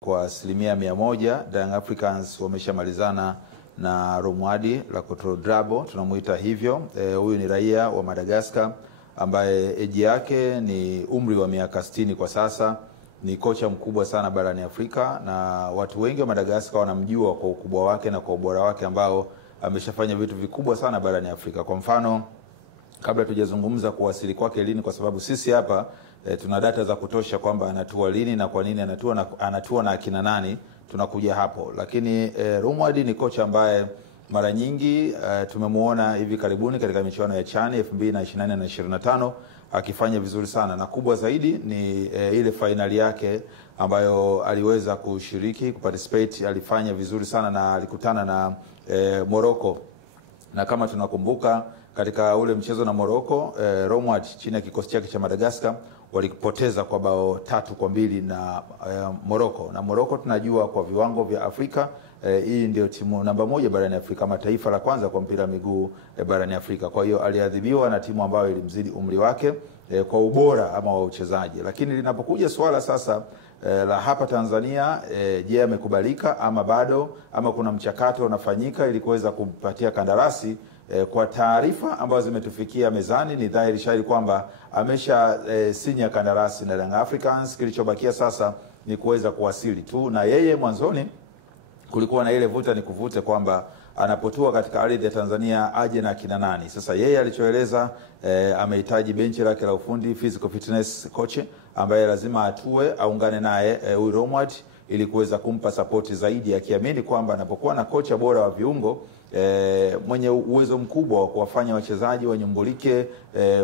Kwa asilimia 100 Young Africans wameshamalizana na Romwadi Lakoto-Drabo, tunamuita hivyo. Huyu ni raia wa Madagascar ambaye eji yake ni umri wa miaka 60 kwa sasa. Ni kocha mkubwa sana barani Afrika na watu wengi wa Madagascar wanamjua kwa ukubwa wake na kwa ubora wake ambao ameshafanya vitu vikubwa sana barani Afrika. Kwa mfano, kabla tujazungumza kuwasili kwake lini, kwa sababu sisi hapa tuna data za kutosha kwamba anatua lini na kwa nini anatua na akina nani, tunakuja hapo. Lakini Romwadi ni kocha ambaye mara nyingi tumemuona hivi karibuni katika michuano ya CHAN 2024 na 25 akifanya vizuri sana, na kubwa zaidi ni ile finali yake ambayo aliweza kushiriki kuparticipate. Alifanya vizuri sana na alikutana na Morocco, na kama tunakumbuka katika ule mchezo na Morocco, Romwadi chini ya kikosi chake cha Madagascar walipoteza kwa bao 3-2 na Morocco. Na Morocco tunajua kwa viwango vya Afrika, hii ndio timu namba 1 barani Afrika, kama taifa la kwanza kwa mpira miguu barani Afrika. Kwa hiyo aliadhibiwa na timu ambayo ilimzidi umri wake kwa ubora ama wa uchezaji. Lakini linapokuja swala sasa la hapa Tanzania, je, amekubalika ama bado, ama kuna mchakato unafanyika ili kuweza kumpatia kandarasi? Kwa taarifa ambazo zimetufikia mezani ni dhahiri shahiri kwamba amesha sinya kandarasi na Young Africans. Kilichobakia sasa ni kuweza kuwasili tu, na yeye mwanzoni kulikuwa na ile vuta ni kuvute kwamba anapotua katika ardhi ya Tanzania aje na kina nani. Sasa yeye alichoeleza, amehitaji benchi lake la ufundi, physical fitness coach ambaye lazima atue aungane naye huyu Romwadi ili kuweza kumpa support zaidi, akiamini kwamba anapokuwa na kocha bora wa viungo mwenye uwezo mkubwa wa kuwafanya wachezaji wanyumbulike,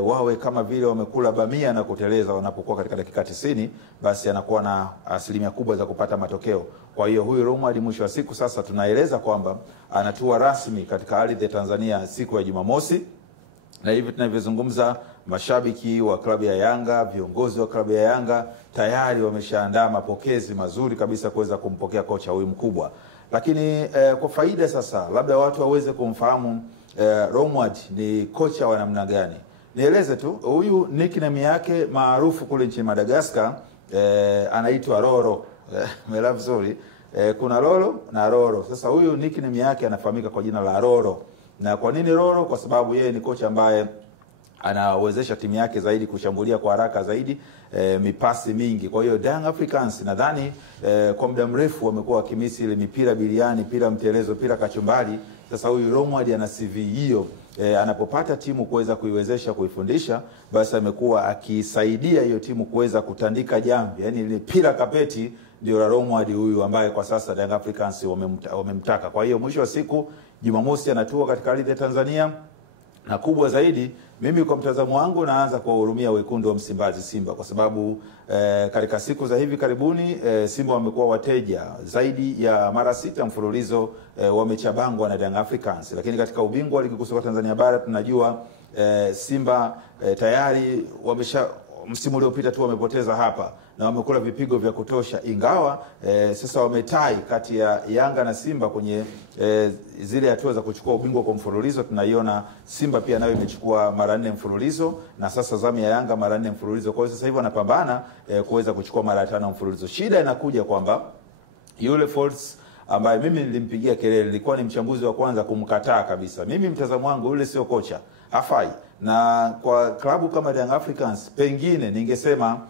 wawe kama vile wamekula bamia na kuteleza wanapokuwa katika dakika 90, basi anakuwa na asilimia kubwa za kupata matokeo. Kwa hiyo huyu Romwadi mwisho wa siku sasa tunaeleza kwamba anatua rasmi katika ardhi ya Tanzania siku ya Jumamosi, na hivi tunavyozungumza mashabiki wa klabu ya Yanga, viongozi wa klabu ya Yanga tayari wameshaandaa mapokezi mazuri kabisa kuweza kumpokea kocha huyu mkubwa. Lakini kwa faida sasa labda watu waweze kumfahamu Romwadi ni kocha wa namna gani, nieleze tu. Huyu nickname yake maarufu kule nchini Madagascar anaitwa Roro. Mela vizuri, kuna Lolo na Roro. Sasa huyu nickname yake anafahamika kwa jina la Roro. Na kwa nini Roro? Kwa sababu yeye ni kocha ambaye anawezesha timu yake zaidi kushambulia kwa haraka zaidi, mipasi mingi. Kwa hiyo Young Africans nadhani kwa muda mrefu wamekuwa wakimisi ile mipira biliani, mipira mtelezo, mipira kachumbari. Sasa huyu Romwadi ana CV hiyo. Anapopata timu kuweza kuiwezesha kuifundisha, basi amekuwa akisaidia hiyo timu kuweza kutandika jamvi, yani ile pira kapeti ndio la Romwadi huyu ambaye kwa sasa Young Africans wamemtaka. Kwa hiyo mwisho wa siku Jumamosi anatua katika ardhi ya Tanzania, na kubwa zaidi mimi kwa mtazamo wangu naanza kuwahurumia wekundu wa Msimbazi, Simba, kwa sababu katika siku za hivi karibuni Simba wamekuwa wateja zaidi ya mara 6 mfululizo wamechabangwa na Young Africans. Lakini katika ubingwa wa ligi kuu soka Tanzania bara tunajua Simba tayari msimu uliopita tu wamepoteza hapa na wamekula vipigo vya kutosha, ingawa sasa wametai kati ya Yanga na Simba kwenye zile hatua za kuchukua ubingwa kwa mfululizo. Tunaiona Simba pia nayo imechukua mara 4 mfululizo, na sasa zamu ya Yanga mara 4 mfululizo. Kwa hiyo sasa hivi wanapambana kuweza kuchukua mara 5 mfululizo. Shida inakuja kwamba yule Folz ambaye mimi nilimpigia kelele, nilikuwa ni mchambuzi wa kwanza kumkataa kabisa. Mimi mtazamo wangu yule sio kocha, hafai. Na kwa klabu kama Young Africans pengine ningesema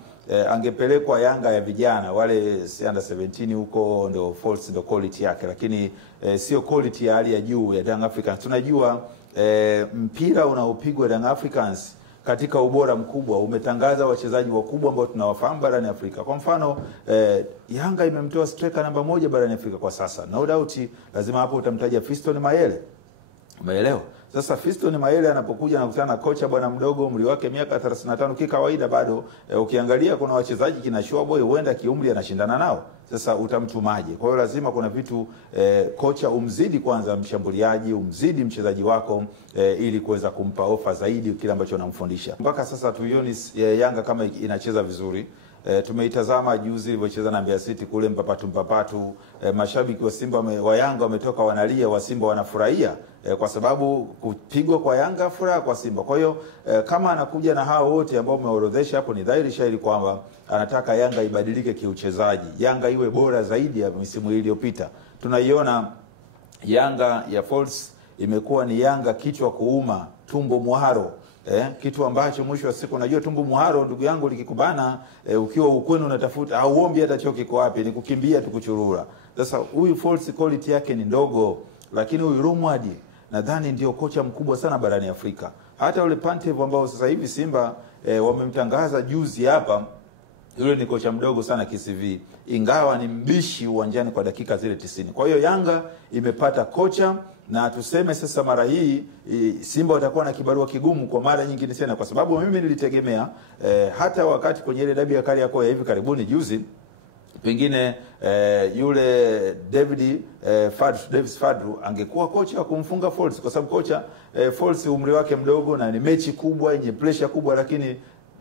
angepelekwa Yanga ya vijana wale under 17 huko, ndio Folz ndio quality yake, lakini sio quality ya hali ya juu ya Young Africans. Tunajua mpira unaopigwa Young Africans katika ubora mkubwa umetangaza wachezaji wakubwa ambao tunawafahamu barani Afrika. Kwa mfano Yanga imemtoa striker namba 1 barani Afrika kwa sasa, no doubt lazima hapo utamtaja Fiston Mayele. Umeelewa? Sasa Fiston Mayele anapokuja na kukutana na kocha bwana mdogo, umri wake miaka 35, kikawaida bado ukiangalia kuna wachezaji kina Showboy huenda kiumri anashindana nao. Sasa utamtumaje? Kwa hiyo lazima kuna vitu kocha umzidi kwanza mshambuliaji, umzidi mchezaji wako ili kuweza kumpa ofa zaidi kile ambacho anamfundisha. Mpaka sasa tuioni Yanga kama inacheza vizuri. Tumeitazama juzi ilivyocheza na Mbeya City kule mpapatu. Mashabiki wa Simba wa Yanga wametoka wanalia, wa Simba wanafurahia kwa sababu kupigwa kwa Yanga furaha kwa Simba. Kwa hiyo kama anakuja na hao wote ambao umeorodhesha hapo, ni dhahiri shahiri kwamba anataka Yanga ibadilike kiuchezaji, Yanga iwe bora zaidi ya misimu iliyopita. Tunaiona Yanga ya Folz imekuwa ni Yanga kichwa kuuma, tumbo muharo. Kitu ambacho mwisho wa siku unajua tumbo muharo ndugu yangu likikubana, ukiwa ukwenu unatafuta hauombi hata choo kiko wapi, ni kukimbia tu kuchurura. Sasa huyu Folz quality yake ni ndogo, lakini huyu Romwadi nadhani ndio kocha mkubwa sana barani Afrika. Hata ule Pantev ambao sasa hivi Simba wamemtangaza juzi hapa, yule ni kocha mdogo sana KCV, ingawa ni mbishi uwanjani kwa dakika zile 90. Kwa hiyo Yanga imepata kocha, na tuseme sasa mara hii Simba watakuwa na kibarua kigumu kwa mara nyingine tena, kwa sababu mimi nilitegemea hata wakati kwenye ile dabi ya Kariakoo ya hivi karibuni juzi, pengine yule Davis Fadru angekuwa kocha wa kumfunga Folz, kwa sababu kocha Folz umri wake mdogo na ni mechi kubwa yenye pressure kubwa, lakini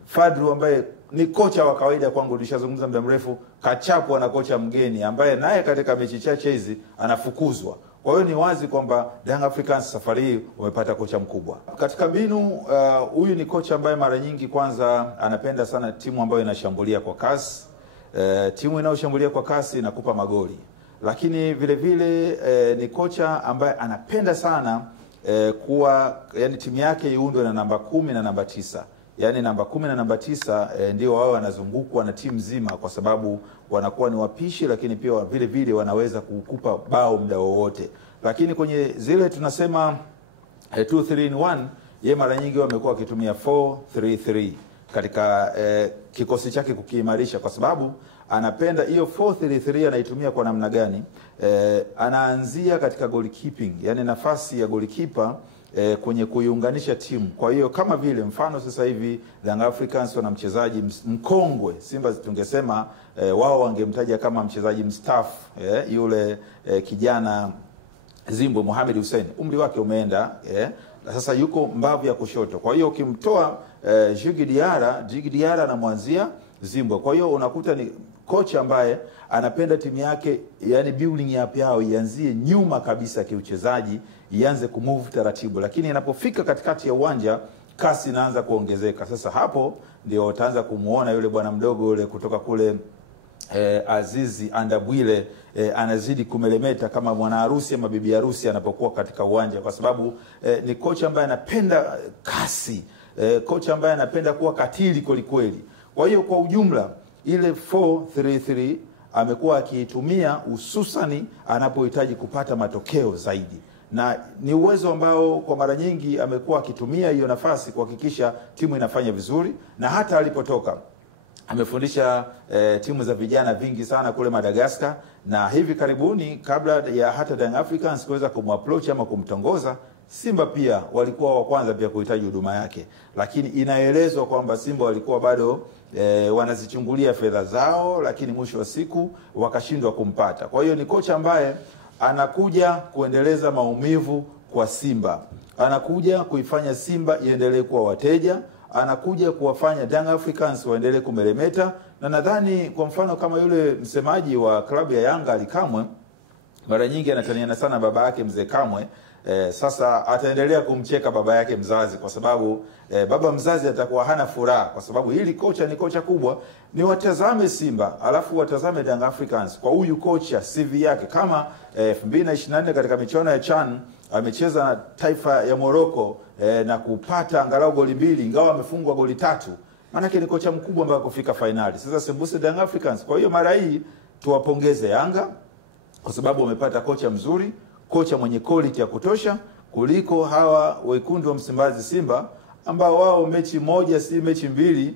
Fadru ambaye ni kocha wa kawaida kwangu, nilishazungumza muda mrefu, kachapwa na kocha mgeni ambaye naye katika mechi chache hizi anafukuzwa. Kwa hiyo ni wazi kwamba Young Africans safari hii wamepata kocha mkubwa. Katika mbinu, huyu ni kocha ambaye mara nyingi kwanza anapenda sana timu ambayo inashambulia kwa kasi. Timu inayoshambulia kwa kasi inakupa magoli. Lakini vile vile ni kocha ambaye anapenda sana kuwa yani timu yake iundwe na namba 10 na namba 9. Yani namba 10 na namba 9 ndio wao wanazungukwa na timu nzima, kwa sababu wanakuwa ni wapishi, lakini pia vile vile wanaweza kukupa bao muda wowote. Lakini kwenye zile tunasema 2-3-in-1, yeye mara nyingi wamekuwa wakitumia 4-3-3 katika kikosi chake kukiimarisha, kwa sababu anapenda hiyo 4-3-3. Anaitumia kwa namna gani? Anaanzia katika goalkeeping, yani nafasi ya goalkeeper kwenye kuiunganisha timu. Kwa hiyo kama vile mfano sasa hivi Young Africans wana mchezaji mkongwe, Simba tungesema wao wangemtaja kama mchezaji mstaafu, yule kijana Zimbo Mohamed Hussein, umri wake umeenda, sasa yuko mbavu ya kushoto. Kwa hiyo ukimtoa Djigui Diarra anamwanzia Zimbo. Kwa hiyo unakuta ni kocha ambaye anapenda timu yake, yani building up yao ianzie nyuma kabisa kiuchezaji, ianze kumove taratibu, lakini inapofika katikati ya uwanja kasi inaanza kuongezeka. Sasa hapo ndio utaanza kumuona yule bwana mdogo yule kutoka kule Azizi Andabwile anazidi kumelemeta kama mwana harusi ama bibi harusi anapokuwa katika uwanja, kwa sababu ni kocha ambaye anapenda kasi, kocha ambaye anapenda kuwa katili kweli. Kwa hiyo kwa ujumla ile 4-3-3 amekuwa akiitumia hususani anapohitaji kupata matokeo zaidi, na ni uwezo ambao kwa mara nyingi amekuwa akitumia hiyo nafasi kuhakikisha timu inafanya vizuri. Na hata alipotoka amefundisha timu za vijana vingi sana kule Madagascar, na hivi karibuni kabla ya hata Young Africans kuweza kumapproach ama kumtongoza, Simba pia walikuwa wa kwanza pia kuhitaji huduma yake, lakini inaelezwa kwamba Simba walikuwa bado wanazichungulia fedha zao, lakini mwisho wa siku wakashindwa kumpata. Kwa hiyo ni kocha ambaye anakuja kuendeleza maumivu kwa Simba, anakuja kuifanya Simba iendelee kuwa wateja, anakuja kuwafanya Young Africans waendelee kumeremeta. Na nadhani kwa mfano kama yule msemaji wa klabu ya Yanga Ali Kamwe, mara nyingi anataniana sana baba yake mzee Kamwe. Sasa ataendelea kumcheka baba yake mzazi, kwa sababu baba mzazi atakuwa hana furaha, kwa sababu hili kocha ni kocha kubwa. Ni watazame Simba alafu watazame Young Africans kwa huyu kocha, CV yake kama 2024 katika michuano ya CHAN amecheza na taifa ya Morocco na kupata angalau goli 2 ingawa amefungwa goli 3. Maana yake ni kocha mkubwa ambaye kufika finali. Sasa sembuse Young Africans. Kwa hiyo mara hii tuwapongeze Yanga kwa sababu wamepata kocha mzuri, kocha mwenye quality ya kutosha kuliko hawa wekundu wa Msimbazi Simba ambao wao mechi moja si mechi 2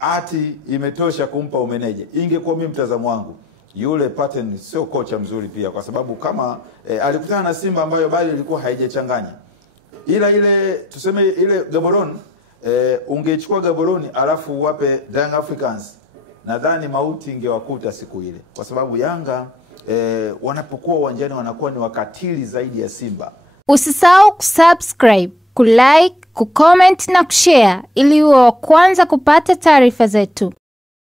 ati imetosha kumpa umeneja. Ingekuwa mimi mtazamo wangu, yule Patton sio kocha mzuri pia, kwa sababu kama alikutana na Simba ambayo bali ilikuwa haijachanganya. Ile tuseme ile Gaborone, ungechukua Gaborone alafu wape Young Africans, nadhani mauti ingewakuta siku ile, kwa sababu Yanga wanapokuwa uwanjani wanakuwa ni wakatili zaidi ya Simba. Usisahau kusubscribe, kulike, kucomment na kushare ili uwe wa kwanza kupata taarifa zetu.